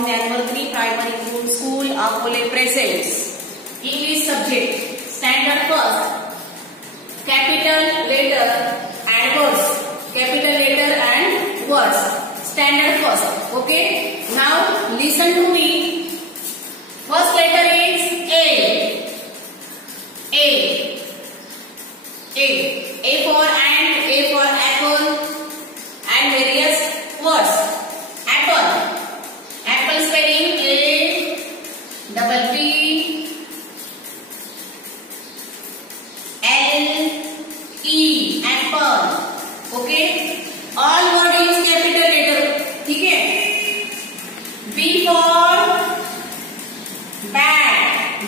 from January 3 primary school Akole presents English subject standard first capital letter and words, capital letter and words standard first. Okay, now listen to me. First letter is A. A for ant, A for apple and various words. Apple. Apple spelling A double P L E apple. Okay, all word use capital letter. ठीक है. B for bat.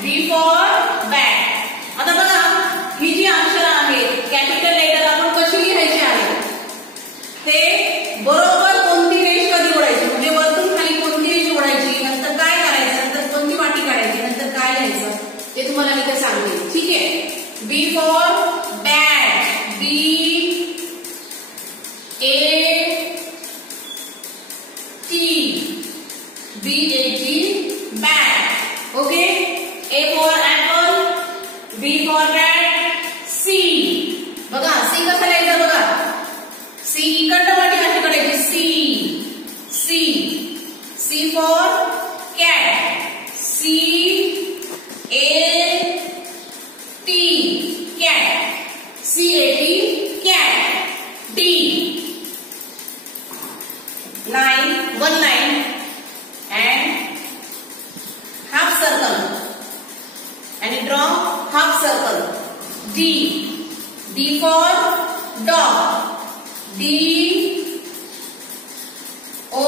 B for bat. आता बघा ही जी अक्षर आहेत capital letter आपण कशी लिहायची आहे ते बरोबर कोणती रेष कधी ओढायची म्हणजे वरतून खाली कोणती रेष ओढायची नंतर काय करायचं नंतर कोणती वाटी काढायची नंतर काय लिहायचं ते तुम्हाला मी ते सांगते. ठीक आहे. B for bat. B A T bat. Okay. A for apple. B for bat. C. बघा सी कसं लिहायचं बघा. सी इकडनं वाटी अशी काढायची. C for cat. C A T cat. CAT cat. D. One line and half circle and draw half circle. D for dog. D O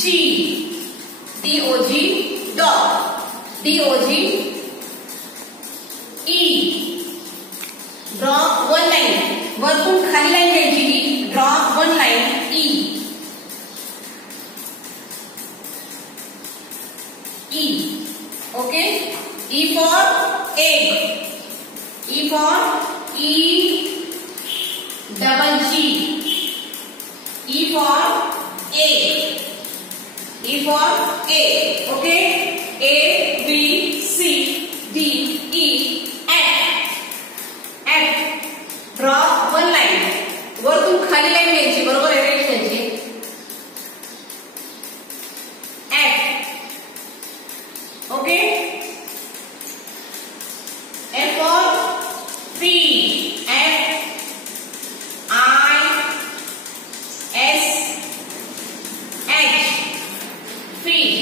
G dog. DOG E. Draw one line. वरतून खाली line घ्यायची. Draw one line. E. Okay. E for egg. E for E double G. E for egg. E for egg. Okay. A B C D E F. Draw one line. वरतून खाली line घ्यायची. बरोबर आहे. रेष घ्यायची. Okay. F for fish. F I S H fish.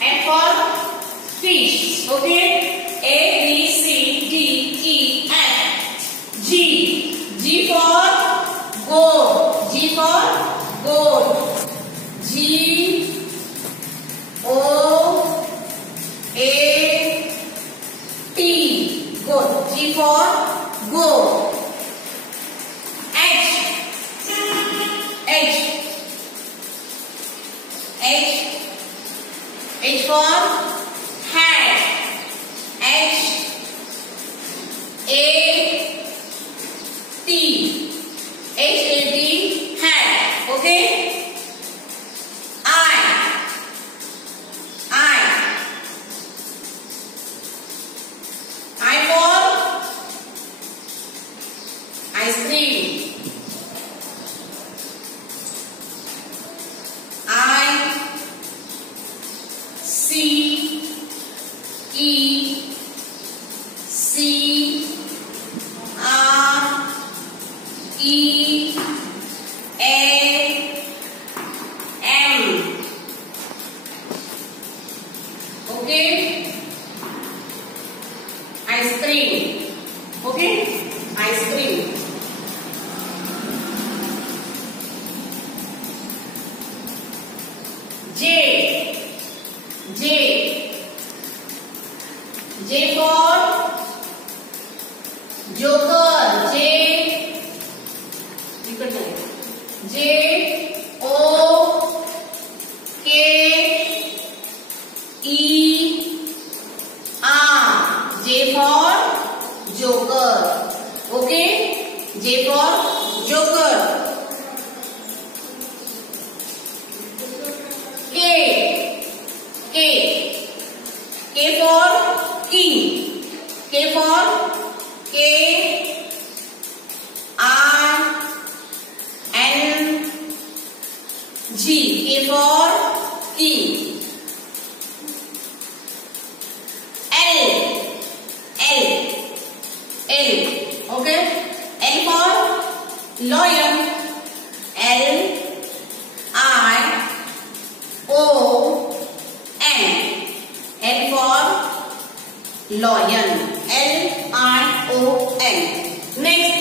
F for fish. Okay. A B C D E F. G for goat. G for goat. G O A T goat. G for goat. H for hat. H A T hat. Okay. I for ice cream. I C E C R E A M. Okay. Ice cream. Okay. Ice cream. J for joker. J O K E R. J for joker. Okay. J for joker. K. K for king. K for K R N G. K for king. L. Okay. L for lion. L I O N. L for lion. L I O N. Next,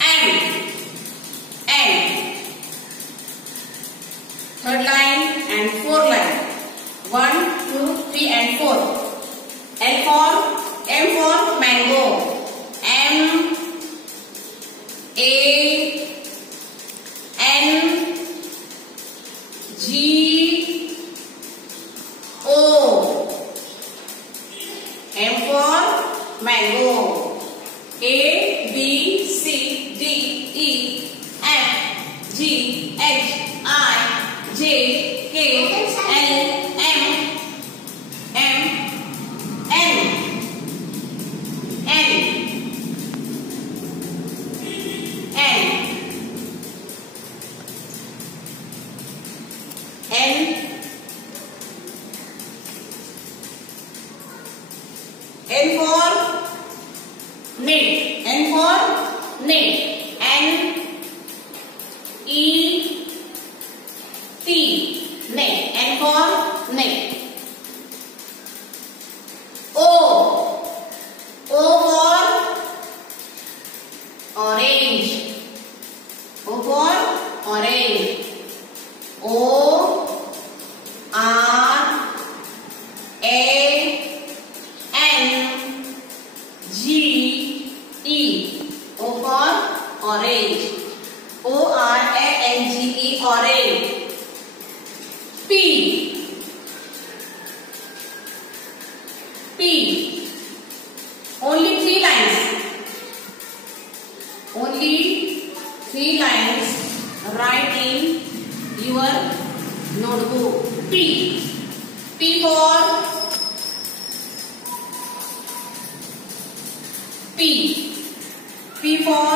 M. Third line and fourth line. 1, 2, 3 and 4. M for mango. M A N G O. M for mango. A B C D E F G H I J K L M N for net. N for net. N E T. Net. N for net. O. O for orange. O for orange. O R A N G E. O for orange. O R A N G E. Orange. P. P. Only 3 lines. Only 3 lines. Write in your notebook. P. P for P. P for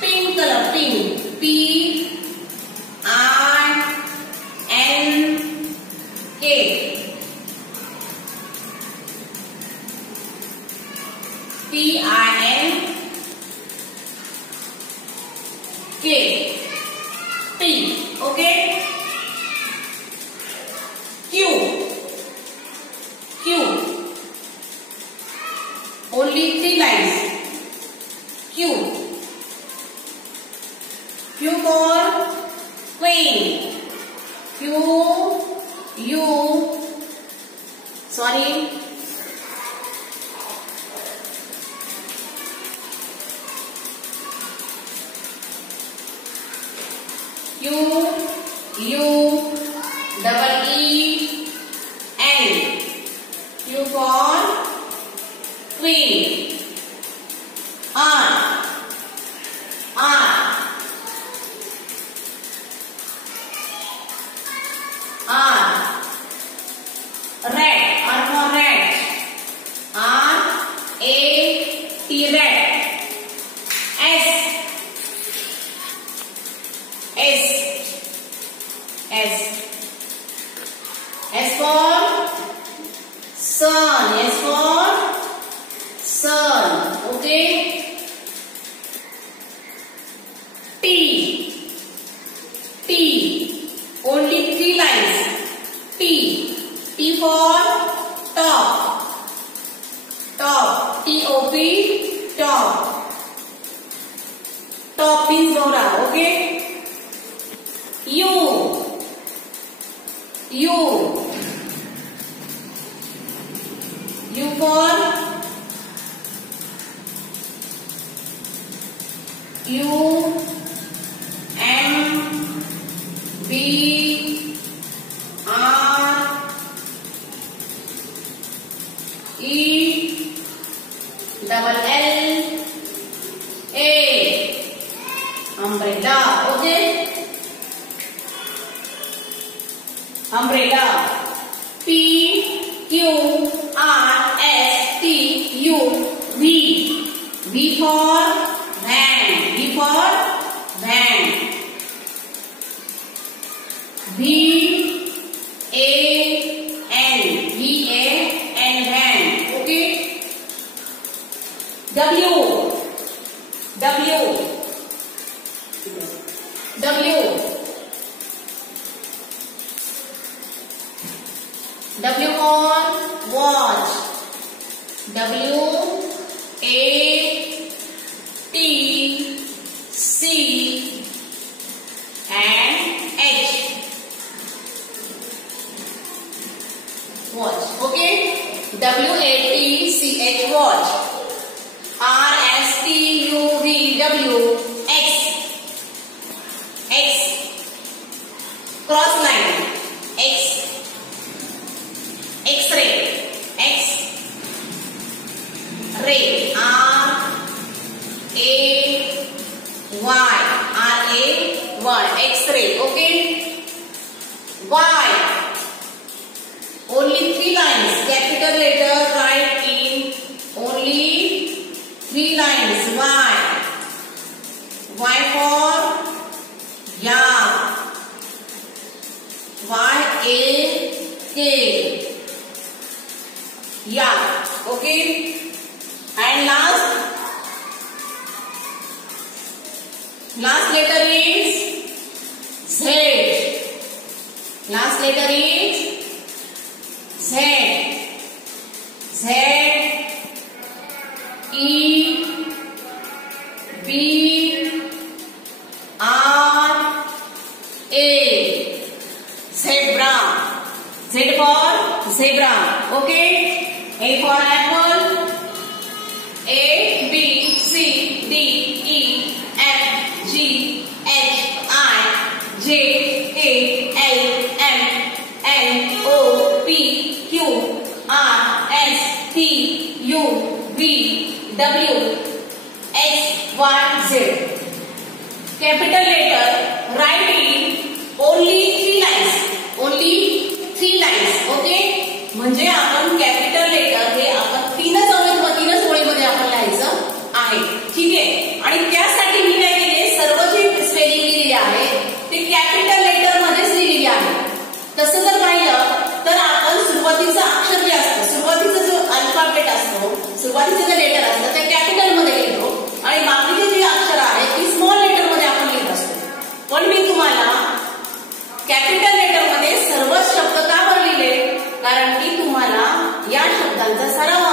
pink color. Pink. P I N K. P I N K. P. Okay. Q. Q. Only 3 lines. Q. Q for queen. Q U. Sorry. Q U double E N. Q for queen. R red. R for red. R A T. Red. S for sun. S for sun. Okay. T. Only 3 lines. T for top. T-O-P. Top. Top means Dora. Okay. U. U for U M B R E double L A. Umbrella. Okay. Umbrella. W for watch. W A T C and H. Watch. Okay. W A T C H watch. R S T U V W X. X. Cross line. X. X-ray. X. Ray. R A Y. R A Y. X-ray. Okay. Y. Only 3 lines. Capital letter write in only 3 lines. Y. Y for yak. Y A K. Yak. Okay. And last letter is Z. Last letter is Z. Z E B R A. Zebra. Z for zebra. Okay. A for apple. A B C D E F G H I J K L M N O P Q R S T U V W X Y Z. Capital letter write in only 3 lines. Only 3 lines. Okay. म्हणजे आपण capital letter हे आपण 3च ओळीमध्ये आपण लिहायचं आहे. ठीक आहे. आणि त्यासाठी मी काय केले, सर्व जे स्पेलिंग लिहिलेली आहे ते कॅपिटल लेटर मध्येच लिहिलेली आहे. तसं जर पाहिलं तर आपण सुरुवातीचं अक्षर जे असतं, सुरुवातीचा जो अल्फाबेट असतो, सुरुवातीचे जे लेटर असतं ते कॅपिटल मध्ये लिहितो आणि बाकीचे जे अक्षर आहेत ती स्मॉल लेटर मध्ये आपण लिहित असतो. पण मी तुम्हाला कॅपिटल लेटर मध्ये सर्वच शब्द का बरं लिहिले, कारण की तुम्हाला या शब्दांचा सराव